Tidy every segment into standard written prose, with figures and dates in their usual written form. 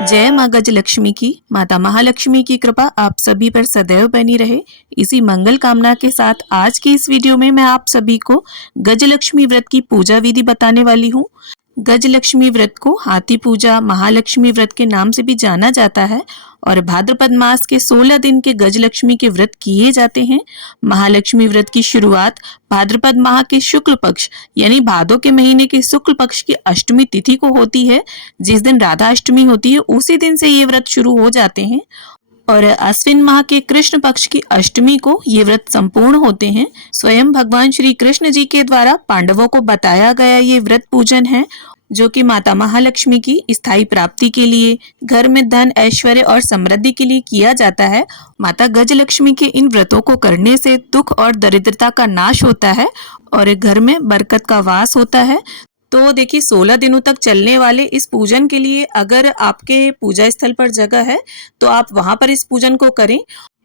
जय माँ गजलक्ष्मी की। माता महालक्ष्मी की कृपा आप सभी पर सदैव बनी रहे। इसी मंगल कामना के साथ आज की इस वीडियो में मैं आप सभी को गजलक्ष्मी व्रत की पूजा विधि बताने वाली हूँ। गजलक्ष्मी व्रत को हाथी पूजा, महालक्ष्मी व्रत के नाम से भी जाना जाता है और भाद्रपद मास के 16 दिन के गजलक्ष्मी के व्रत किए जाते हैं। महालक्ष्मी व्रत की शुरुआत भाद्रपद माह के शुक्ल पक्ष यानी भादो के महीने के शुक्ल पक्ष की अष्टमी तिथि को होती है। जिस दिन राधा अष्टमी होती है उसी दिन से ये व्रत शुरू हो जाते हैं और अश्विन माह के कृष्ण पक्ष की अष्टमी को ये व्रत संपूर्ण होते हैं। स्वयं भगवान श्री कृष्ण जी के द्वारा पांडवों को बताया गया ये व्रत पूजन है, जो कि माता महालक्ष्मी की स्थायी प्राप्ति के लिए, घर में धन, ऐश्वर्य और समृद्धि के लिए किया जाता है। माता गजलक्ष्मी के इन व्रतों को करने से दुख और दरिद्रता का नाश होता है और घर में बरकत का वास होता है। तो देखिए 16 दिनों तक चलने वाले इस पूजन के लिए अगर आपके पूजा स्थल पर जगह है तो आप वहां पर इस पूजन को करें,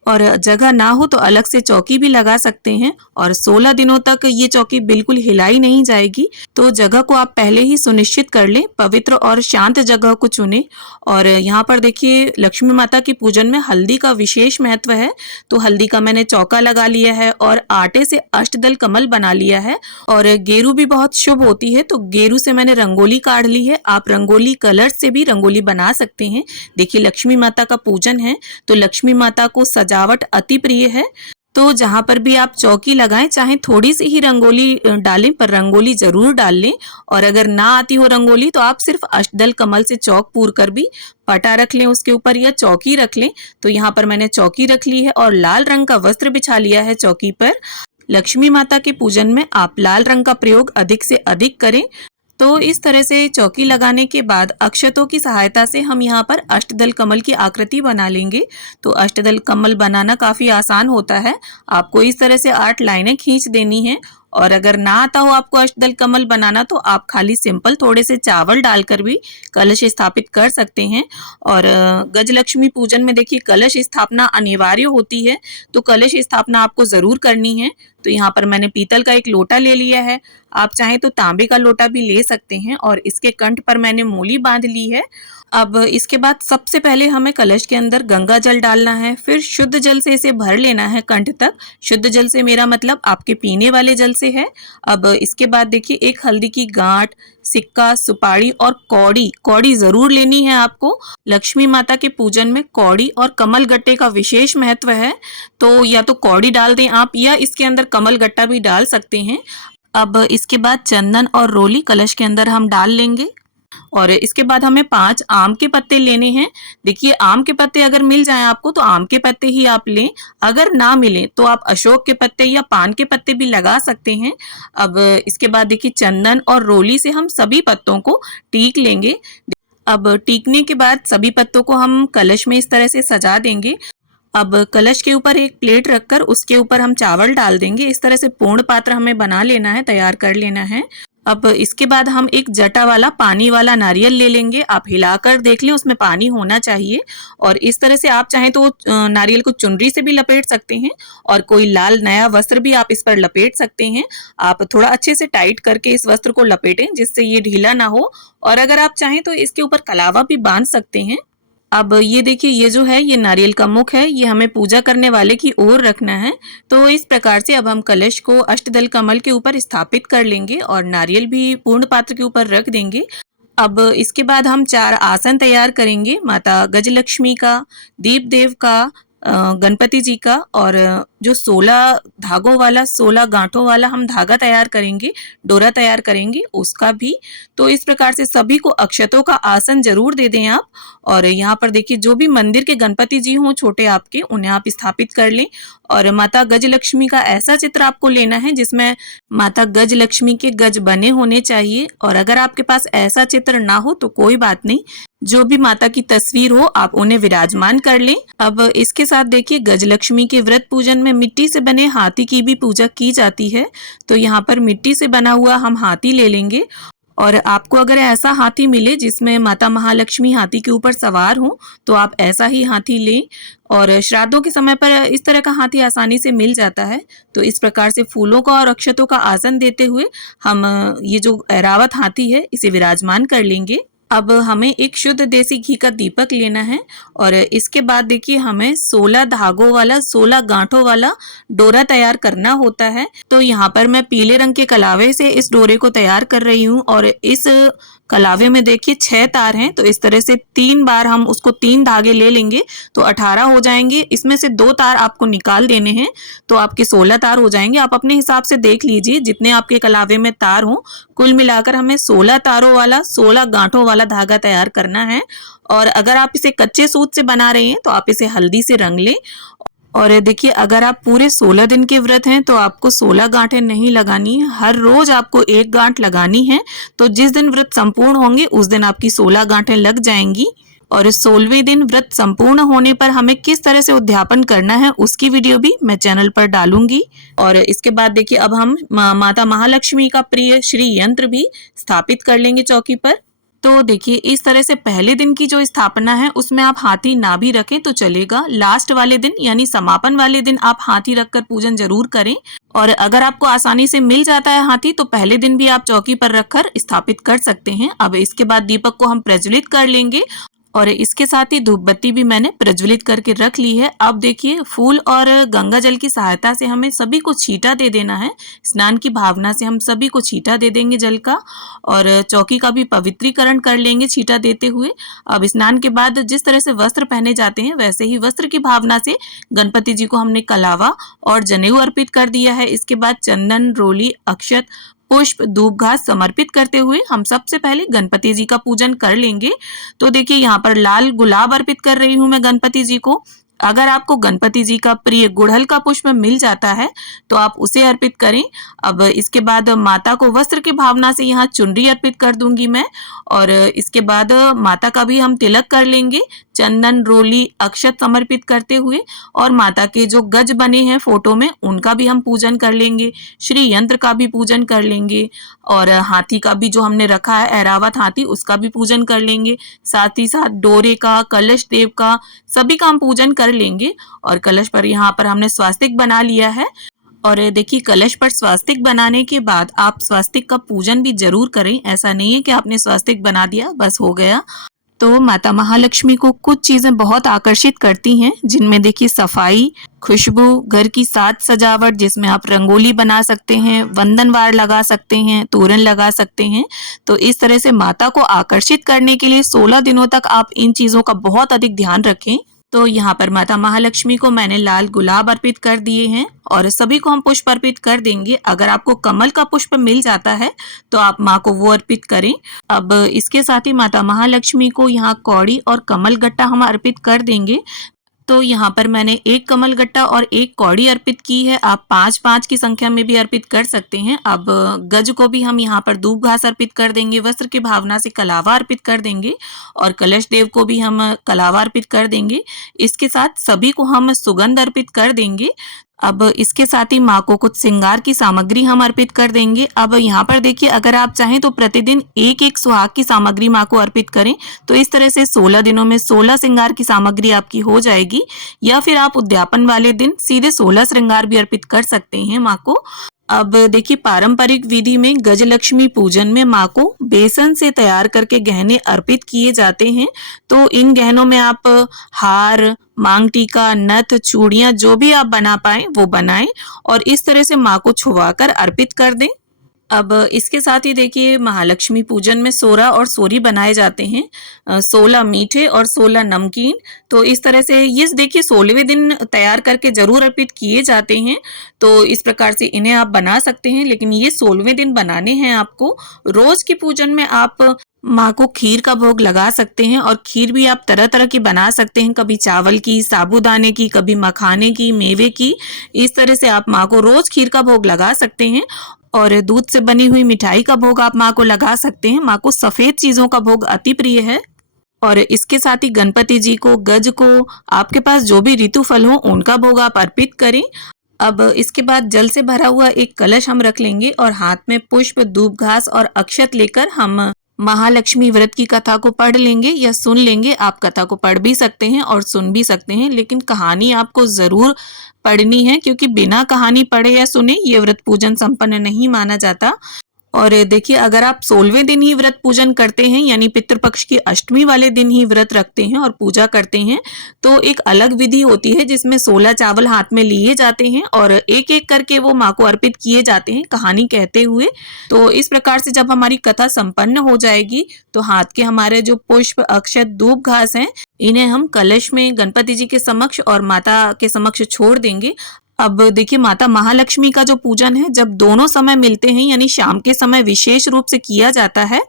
और जगह ना हो तो अलग से चौकी भी लगा सकते हैं और 16 दिनों तक ये चौकी बिल्कुल हिलाई नहीं जाएगी। तो जगह को आप पहले ही सुनिश्चित कर लें, पवित्र और शांत जगह को चुनें। और यहाँ पर देखिए लक्ष्मी माता की पूजन में हल्दी का विशेष महत्व है, तो हल्दी का मैंने चौका लगा लिया है और आटे से अष्टदल कमल बना लिया है। और गेरू भी बहुत शुभ होती है, तो गेरू से मैंने रंगोली काढ़ ली है। आप रंगोली कलर से भी रंगोली बना सकते हैं। देखिए लक्ष्मी माता का पूजन है तो लक्ष्मी माता को सजावट अति प्रिय है, तो जहां पर भी आप चौकी लगाएं, चाहे थोड़ी सी ही रंगोली डालें पर रंगोली जरूर डाल लें। और अगर ना आती हो रंगोली तो आप सिर्फ अष्टदल कमल से चौक पूर कर भी पटा रख लें उसके ऊपर या चौकी रख लें। तो यहाँ पर मैंने चौकी रख ली है और लाल रंग का वस्त्र बिछा लिया है चौकी पर। लक्ष्मी माता के पूजन में आप लाल रंग का प्रयोग अधिक से अधिक करें। तो इस तरह से चौकी लगाने के बाद अक्षतों की सहायता से हम यहाँ पर अष्टदल कमल की आकृति बना लेंगे। तो अष्टदल कमल बनाना काफी आसान होता है। आपको इस तरह से 8 लाइनें खींच देनी है। और अगर ना आता हो आपको अष्टदल कमल बनाना तो आप खाली सिंपल थोड़े से चावल डालकर भी कलश स्थापित कर सकते हैं। और गजलक्ष्मी पूजन में देखिए कलश स्थापना अनिवार्य होती है, तो कलश स्थापना आपको जरूर करनी है। तो यहाँ पर मैंने पीतल का एक लोटा ले लिया है, आप चाहें तो तांबे का लोटा भी ले सकते हैं और इसके कंठ पर मैंने मूली बांध ली है। अब इसके बाद सबसे पहले हमें कलश के अंदर गंगा जल डालना है, फिर शुद्ध जल से इसे भर लेना है कंठ तक। शुद्ध जल से मेरा मतलब आपके पीने वाले जल से है। अब इसके बाद देखिए एक हल्दी की गांठ, सिक्का, सुपारी और कौड़ी, कौड़ी जरूर लेनी है आपको। लक्ष्मी माता के पूजन में कौड़ी और कमल गट्टे का विशेष महत्व है, तो या तो कौड़ी डाल दें आप या इसके अंदर कमल गट्टा भी डाल सकते हैं। अब इसके बाद चंदन और रोली कलश के अंदर हम डाल लेंगे और इसके बाद हमें 5 आम के पत्ते लेने हैं। देखिए आम के पत्ते अगर मिल जाएं आपको तो आम के पत्ते ही आप लें, अगर ना मिले तो आप अशोक के पत्ते या पान के पत्ते भी लगा सकते हैं। अब इसके बाद देखिए चंदन और रोली से हम सभी पत्तों को टीक लेंगे। अब टीकने के बाद सभी पत्तों को हम कलश में इस तरह से सजा देंगे। अब कलश के ऊपर एक प्लेट रखकर उसके ऊपर हम चावल डाल देंगे। इस तरह से पूर्ण पात्र हमें बना लेना है, तैयार कर लेना है। अब इसके बाद हम एक जटा वाला पानी वाला नारियल ले लेंगे। आप हिलाकर देख लें उसमें पानी होना चाहिए। और इस तरह से आप चाहें तो नारियल को चुनरी से भी लपेट सकते हैं और कोई लाल नया वस्त्र भी आप इस पर लपेट सकते हैं। आप थोड़ा अच्छे से टाइट करके इस वस्त्र को लपेटें जिससे ये ढीला ना हो, और अगर आप चाहें तो इसके ऊपर कलावा भी बांध सकते हैं। अब ये देखिए ये जो है ये नारियल का मुख है, ये हमें पूजा करने वाले की ओर रखना है। तो इस प्रकार से अब हम कलश को अष्टदल कमल के ऊपर स्थापित कर लेंगे और नारियल भी पूर्ण पात्र के ऊपर रख देंगे। अब इसके बाद हम 4 आसन तैयार करेंगे, माता गजलक्ष्मी का, दीप देव का, गणपति जी का, और जो 16 धागों वाला 16 गांठों वाला हम धागा तैयार करेंगे, डोरा तैयार करेंगे उसका भी। तो इस प्रकार से सभी को अक्षतों का आसन जरूर दे दें आप। और यहाँ पर देखिए जो भी मंदिर के गणपति जी हों छोटे आपके, उन्हें आप स्थापित कर लें। और माता गजलक्ष्मी का ऐसा चित्र आपको लेना है जिसमें माता गजलक्ष्मी के गज बने होने चाहिए। और अगर आपके पास ऐसा चित्र ना हो तो कोई बात नहीं, जो भी माता की तस्वीर हो आप उन्हें विराजमान कर लें। अब इसके साथ देखिए गजलक्ष्मी के व्रत पूजन में मिट्टी से बने हाथी की भी पूजा की जाती है। तो यहाँ पर मिट्टी से बना हुआ हम हाथी ले लेंगे। और आपको अगर ऐसा हाथी मिले जिसमें माता महालक्ष्मी हाथी के ऊपर सवार हो तो आप ऐसा ही हाथी लें। और श्राद्धों के समय पर इस तरह का हाथी आसानी से मिल जाता है। तो इस प्रकार से फूलों का और अक्षतों का आसन देते हुए हम ये जो ऐरावत हाथी है इसे विराजमान कर लेंगे। अब हमें एक शुद्ध देसी घी का दीपक लेना है और इसके बाद देखिए हमें 16 धागों वाला 16 गांठों वाला डोरा तैयार करना होता है। तो यहाँ पर मैं पीले रंग के कलावे से इस डोरे को तैयार कर रही हूँ और इस कलावे में देखिए 6 तार हैं। तो इस तरह से 3 बार हम उसको 3 धागे ले लेंगे तो 18 हो जाएंगे। इसमें से 2 तार आपको निकाल देने हैं तो आपके 16 तार हो जाएंगे। आप अपने हिसाब से देख लीजिए जितने आपके कलावे में तार हो। कुल मिलाकर हमें 16 तारों वाला 16 गांठों वाला धागा तैयार करना है। और अगर आप इसे कच्चे सूत से बना रहे हैं तो आप इसे हल्दी से रंग लें। और देखिए अगर आप पूरे 16 दिन के व्रत हैं तो आपको 16 गांठें नहीं लगानी है, हर रोज आपको एक गांठ लगानी है। तो जिस दिन व्रत संपूर्ण होंगे उस दिन आपकी 16 गांठें लग जाएंगी। और 16वें दिन व्रत संपूर्ण होने पर हमें किस तरह से उद्यापन करना है उसकी वीडियो भी मैं चैनल पर डालूंगी। और इसके बाद देखिए अब हम माता महालक्ष्मी का प्रिय श्री यंत्र भी स्थापित कर लेंगे चौकी पर। तो देखिए इस तरह से पहले दिन की जो स्थापना है उसमें आप हाथी ना भी रखें तो चलेगा। लास्ट वाले दिन यानी समापन वाले दिन आप हाथी रखकर पूजन जरूर करें। और अगर आपको आसानी से मिल जाता है हाथी तो पहले दिन भी आप चौकी पर रखकर स्थापित कर सकते हैं। अब इसके बाद दीपक को हम प्रज्वलित कर लेंगे और इसके साथ ही धूप बत्ती भी मैंने प्रज्वलित करके रख ली है। अब देखिए फूल और गंगा जल की सहायता से हमें सभी को छींटा दे देना है। स्नान की भावना से हम सभी को छींटा दे देंगे जल का और चौकी का भी पवित्रीकरण कर लेंगे छींटा देते हुए। अब स्नान के बाद जिस तरह से वस्त्र पहने जाते हैं वैसे ही वस्त्र की भावना से गणपति जी को हमने कलावा और जनेऊ अर्पित कर दिया है। इसके बाद चंदन, रोली, अक्षत, पुष्प, धूप, घास समर्पित करते हुए हम सबसे पहले गणपति जी का पूजन कर लेंगे। तो देखिए यहाँ पर लाल गुलाब अर्पित कर रही हूँ मैं गणपति जी को। अगर आपको गणपति जी का प्रिय गुड़हल का पुष्प मिल जाता है तो आप उसे अर्पित करें। अब इसके बाद माता को वस्त्र की भावना से यहाँ चुनरी अर्पित कर दूंगी मैं। और इसके बाद माता का भी हम तिलक कर लेंगे चंदन, रोली, अक्षत समर्पित करते हुए। और माता के जो गज बने हैं फोटो में उनका भी हम पूजन कर लेंगे। श्री यंत्र का भी पूजन कर लेंगे और हाथी का भी जो हमने रखा है ऐरावत हाथी उसका भी पूजन कर लेंगे। साथ ही साथ डोरे का, कलश देव का, सभी का हम पूजन कर लेंगे। और कलश पर यहाँ पर हमने स्वास्तिक बना लिया है। और देखिए कलश पर स्वास्तिक बनाने के बाद आप स्वास्तिक का पूजन भी जरूर करें। ऐसा नहीं है कि आपने स्वास्तिक बना दिया बस हो गया। तो माता महालक्ष्मी को कुछ चीजें बहुत आकर्षित करती हैं जिनमें देखिए सफाई, खुशबू, घर की साज सजावट जिसमें आप रंगोली बना सकते हैं, वंदनवार लगा सकते हैं, तोरण लगा सकते हैं। तो इस तरह से माता को आकर्षित करने के लिए 16 दिनों तक आप इन चीजों का बहुत अधिक ध्यान रखें। तो यहाँ पर माता महालक्ष्मी को मैंने लाल गुलाब अर्पित कर दिए हैं और सभी को हम पुष्प अर्पित कर देंगे। अगर आपको कमल का पुष्प मिल जाता है तो आप माँ को वो अर्पित करें। अब इसके साथ ही माता महालक्ष्मी को यहाँ कौड़ी और कमल गट्टा हम अर्पित कर देंगे। तो यहाँ पर मैंने एक कमल गट्टा और एक कौड़ी अर्पित की है। आप 5-5 की संख्या में भी अर्पित कर सकते हैं। अब गज को भी हम यहाँ पर धूप घास अर्पित कर देंगे, वस्त्र की भावना से कलावा अर्पित कर देंगे और कलश देव को भी हम कलावा अर्पित कर देंगे। इसके साथ सभी को हम सुगंध अर्पित कर देंगे। अब इसके साथ ही माँ को कुछ श्रृंगार की सामग्री हम अर्पित कर देंगे। अब यहाँ पर देखिए अगर आप चाहें तो प्रतिदिन एक एक सुहाग की सामग्री माँ को अर्पित करें। तो इस तरह से 16 दिनों में 16 श्रृंगार की सामग्री आपकी हो जाएगी। या फिर आप उद्यापन वाले दिन सीधे 16 श्रृंगार भी अर्पित कर सकते हैं माँ को। अब देखिए पारंपरिक विधि में गजलक्ष्मी पूजन में माँ को बेसन से तैयार करके गहने अर्पित किए जाते हैं। तो इन गहनों में आप हार, मांग टीका, नथ, चूड़ियां जो भी आप बना पाए वो बनाएं और इस तरह से माँ को छुवाकर अर्पित कर दें। अब इसके साथ ही देखिए महालक्ष्मी पूजन में सोरा और सोरी बनाए जाते हैं, 16 मीठे और 16 नमकीन। तो इस तरह से ये देखिए 16वें दिन तैयार करके जरूर अर्पित किए जाते हैं। तो इस प्रकार से इन्हें आप बना सकते हैं, लेकिन ये 16वें दिन बनाने हैं आपको। रोज की पूजन में आप माँ को खीर का भोग लगा सकते हैं और खीर भी आप तरह तरह की बना सकते हैं, कभी चावल की, साबूदाने की, कभी मखाने की, मेवे की। इस तरह से आप माँ को रोज खीर का भोग लगा सकते हैं। और दूध से बनी हुई मिठाई का भोग आप माँ को लगा सकते हैं। माँ को सफेद चीजों का भोग अति प्रिय है। और इसके साथ ही गणपति जी को, गज को, आपके पास जो भी ऋतु फल हो उनका भोग आप अर्पित करें। अब इसके बाद जल से भरा हुआ एक कलश हम रख लेंगे और हाथ में पुष्प, धूप घास और अक्षत लेकर हम महालक्ष्मी व्रत की कथा को पढ़ लेंगे या सुन लेंगे। आप कथा को पढ़ भी सकते हैं और सुन भी सकते हैं, लेकिन कहानी आपको जरूर पढ़नी है क्योंकि बिना कहानी पढ़े या सुने ये व्रत पूजन संपन्न नहीं माना जाता। और देखिए अगर आप 16वें दिन ही व्रत पूजन करते हैं यानी पितृपक्ष की अष्टमी वाले दिन ही व्रत रखते हैं और पूजा करते हैं तो एक अलग विधि होती है जिसमें 16 चावल हाथ में लिए जाते हैं और एक एक करके वो माँ को अर्पित किए जाते हैं कहानी कहते हुए। तो इस प्रकार से जब हमारी कथा संपन्न हो जाएगी तो हाथ के हमारे जो पुष्प अक्षत धूप घास हैं इन्हें हम कलश में गणपति जी के समक्ष और माता के समक्ष छोड़ देंगे। अब देखिए माता महालक्ष्मी का जो पूजन है जब दोनों समय मिलते हैं यानी शाम के समय विशेष रूप से किया जाता है।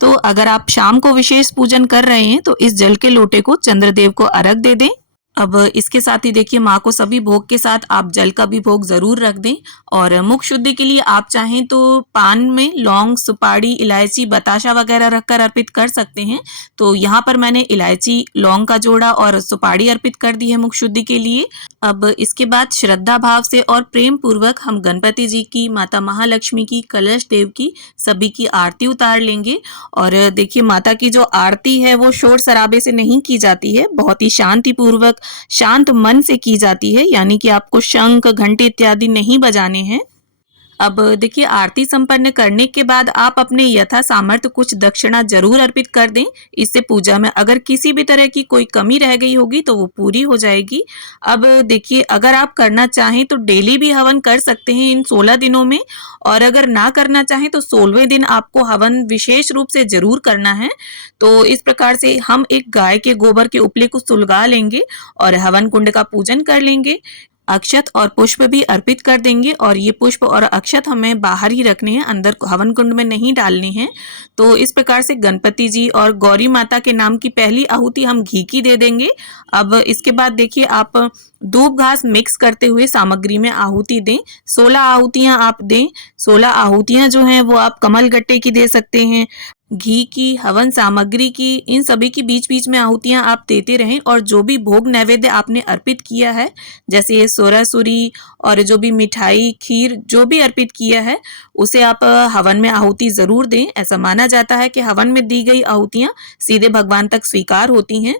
तो अगर आप शाम को विशेष पूजन कर रहे हैं तो इस जल के लोटे को चंद्रदेव को अर्घ दे दें। अब इसके साथ ही देखिए माँ को सभी भोग के साथ आप जल का भी भोग जरूर रख दें। और मुख शुद्धि के लिए आप चाहें तो पान में लौंग सुपारी इलायची बताशा वगैरह रखकर अर्पित कर सकते हैं। तो यहाँ पर मैंने इलायची लौंग का जोड़ा और सुपारी अर्पित कर दी है मुख शुद्धि के लिए। अब इसके बाद श्रद्धा भाव से और प्रेम पूर्वक हम गणपति जी की माता महालक्ष्मी की कलश देव की सभी की आरती उतार लेंगे। और देखिए माता की जो आरती है वो शोर शराबे से नहीं की जाती है, बहुत ही शांति पूर्वक शांत मन से की जाती है यानी कि आपको शंख घंटे इत्यादि नहीं बजाने हैं। अब देखिए आरती संपन्न करने के बाद आप अपने यथा सामर्थ्य कुछ दक्षिणा जरूर अर्पित कर दें। इससे पूजा में अगर किसी भी तरह की कोई कमी रह गई होगी तो वो पूरी हो जाएगी। अब देखिए अगर आप करना चाहें तो डेली भी हवन कर सकते हैं इन 16 दिनों में, और अगर ना करना चाहें तो 16वें दिन आपको हवन विशेष रूप से जरूर करना है। तो इस प्रकार से हम एक गाय के गोबर के उपले को सुलगा लेंगे और हवन कुंड का पूजन कर लेंगे। अक्षत और पुष्प भी अर्पित कर देंगे और ये पुष्प और अक्षत हमें बाहर ही रखने हैं, अंदर हवन कुंड में नहीं डालने हैं। तो इस प्रकार से गणपति जी और गौरी माता के नाम की पहली आहुति हम घी की दे देंगे। अब इसके बाद देखिए आप धूप घास मिक्स करते हुए सामग्री में आहुति दें। 16 आहुतियां आप दें। 16 आहुतियां जो हैं वो आप कमल गट्टे की दे सकते हैं, घी की, हवन सामग्री की, इन सभी की बीच बीच में आहुतियां आप देते रहें। और जो भी भोग नैवेद्य आपने अर्पित किया है जैसे ये सोरासुरी और जो भी मिठाई खीर जो भी अर्पित किया है उसे आप हवन में आहुति जरूर दें। ऐसा माना जाता है कि हवन में दी गई आहुतियां सीधे भगवान तक स्वीकार होती हैं।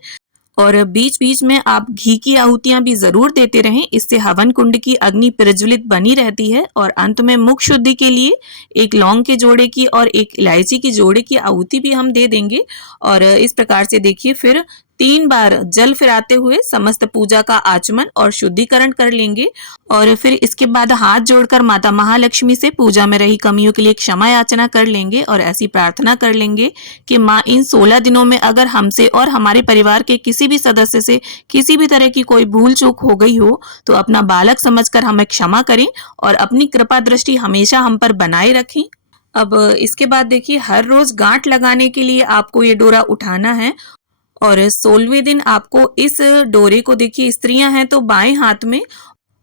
और बीच बीच में आप घी की आहुतियां भी जरूर देते रहें, इससे हवन कुंड की अग्नि प्रज्वलित बनी रहती है। और अंत में मुख शुद्धि के लिए एक लौंग के जोड़े की और एक इलायची की जोड़े की आहुति भी हम दे देंगे। और इस प्रकार से देखिए फिर 3 बार जल फिराते हुए समस्त पूजा का आचमन और शुद्धिकरण कर लेंगे। और फिर इसके बाद हाथ जोड़कर माता महालक्ष्मी से पूजा में रही कमियों के लिए क्षमा याचना कर लेंगे और ऐसी प्रार्थना कर लेंगे कि माँ इन 16 दिनों में अगर हमसे और हमारे परिवार के किसी भी सदस्य से किसी भी तरह की कोई भूल चूक हो गई हो तो अपना बालक समझकर हमें क्षमा करें और अपनी कृपा दृष्टि हमेशा हम पर बनाए रखें। अब इसके बाद देखिए हर रोज गांठ लगाने के लिए आपको ये डोरा उठाना है और 16वें दिन आपको इस डोरे को देखिए स्त्रियां हैं तो बाएं हाथ में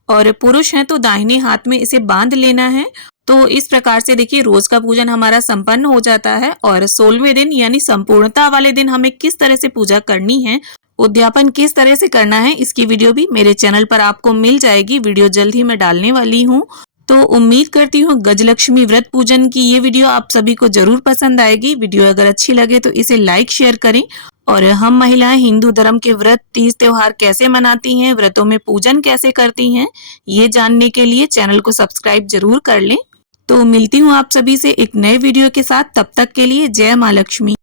और पुरुष हैं तो दाहिने हाथ में इसे बांध लेना है। तो इस प्रकार से देखिए रोज का पूजन हमारा संपन्न हो जाता है। और 16वें दिन यानी संपूर्णता वाले दिन हमें किस तरह से पूजा करनी है, उद्यापन किस तरह से करना है, इसकी वीडियो भी मेरे चैनल पर आपको मिल जाएगी। वीडियो जल्द ही मैं डालने वाली हूँ। तो उम्मीद करती हूँ गजलक्ष्मी व्रत पूजन की ये वीडियो आप सभी को जरूर पसंद आएगी। वीडियो अगर अच्छी लगे तो इसे लाइक शेयर करें। और हम महिलाएं हिंदू धर्म के व्रत तीज त्योहार कैसे मनाती हैं, व्रतों में पूजन कैसे करती हैं, ये जानने के लिए चैनल को सब्सक्राइब जरूर कर लें। तो मिलती हूँ आप सभी से एक नए वीडियो के साथ, तब तक के लिए जय माँ लक्ष्मी।